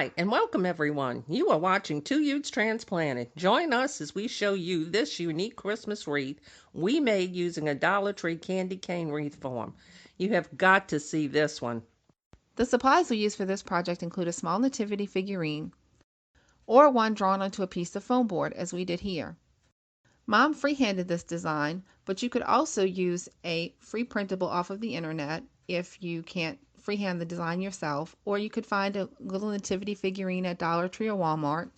Hi, and welcome everyone. You are watching Two Youths Transplanted. Join us as we show you this unique Christmas wreath we made using a Dollar Tree Candy Cane Wreath Form. You have got to see this one. The supplies we used for this project include a small nativity figurine or one drawn onto a piece of foam board, as we did here. Mom freehanded this design, but you could also use a free printable off of the internet if you can't freehand the design yourself, or you could find a little nativity figurine at Dollar Tree or Walmart,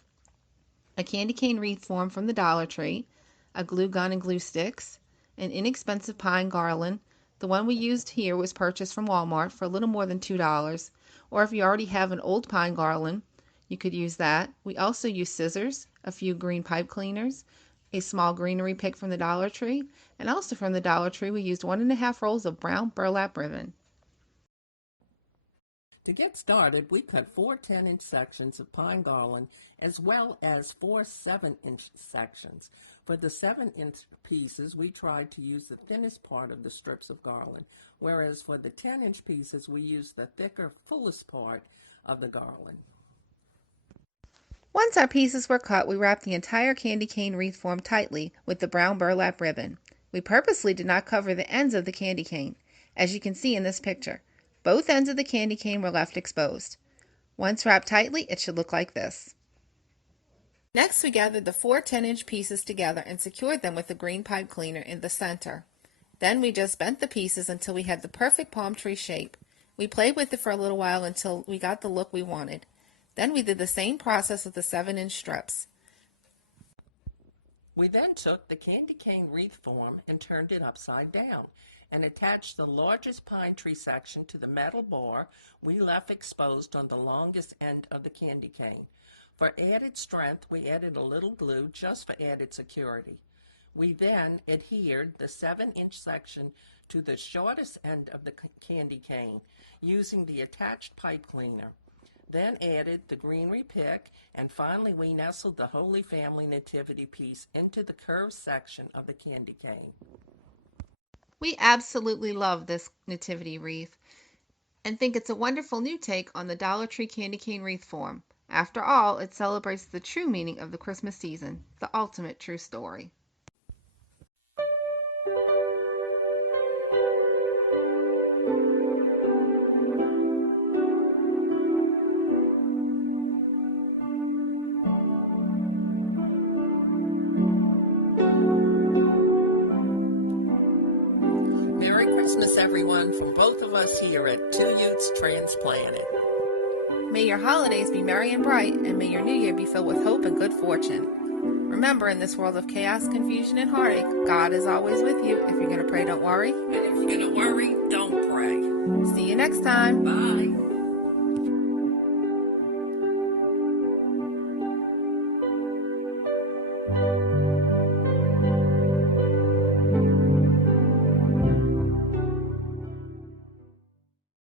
a candy cane wreath form from the Dollar Tree, a glue gun and glue sticks, an inexpensive pine garland. The one we used here was purchased from Walmart for a little more than $2, or if you already have an old pine garland, you could use that. We also used scissors, a few green pipe cleaners, a small greenery pick from the Dollar Tree, and also from the Dollar Tree we used 1.5 rolls of brown burlap ribbon. To get started, we cut 4 10-inch sections of pine garland as well as 4 7-inch sections. For the 7-inch pieces, we tried to use the thinnest part of the strips of garland, whereas for the 10-inch pieces, we used the thicker, fullest part of the garland. Once our pieces were cut, we wrapped the entire candy cane wreath form tightly with the brown burlap ribbon. We purposely did not cover the ends of the candy cane, as you can see in this picture. Both ends of the candy cane were left exposed. Once wrapped tightly, it should look like this. Next, we gathered the 4 10-inch pieces together and secured them with a green pipe cleaner in the center. Then we just bent the pieces until we had the perfect palm tree shape. We played with it for a little while until we got the look we wanted. Then we did the same process with the 7-inch strips. We then took the candy cane wreath form and turned it upside down and attached the largest pine tree section to the metal bar we left exposed on the longest end of the candy cane. For added strength, we added a little glue just for added security. We then adhered the 7-inch section to the shortest end of the candy cane using the attached pipe cleaner. Then added the greenery pick, and finally we nestled the Holy Family Nativity piece into the curved section of the candy cane. We absolutely love this nativity wreath and think it's a wonderful new take on the Dollar Tree candy cane wreath form. After all, it celebrates the true meaning of the Christmas season, the ultimate true story. Merry Christmas, everyone, from both of us here at Two Youths Transplanted. May your holidays be merry and bright, and may your new year be filled with hope and good fortune. Remember, in this world of chaos, confusion, and heartache, God is always with you. If you're going to pray, don't worry. And if you're going to worry, don't pray. See you next time. Bye.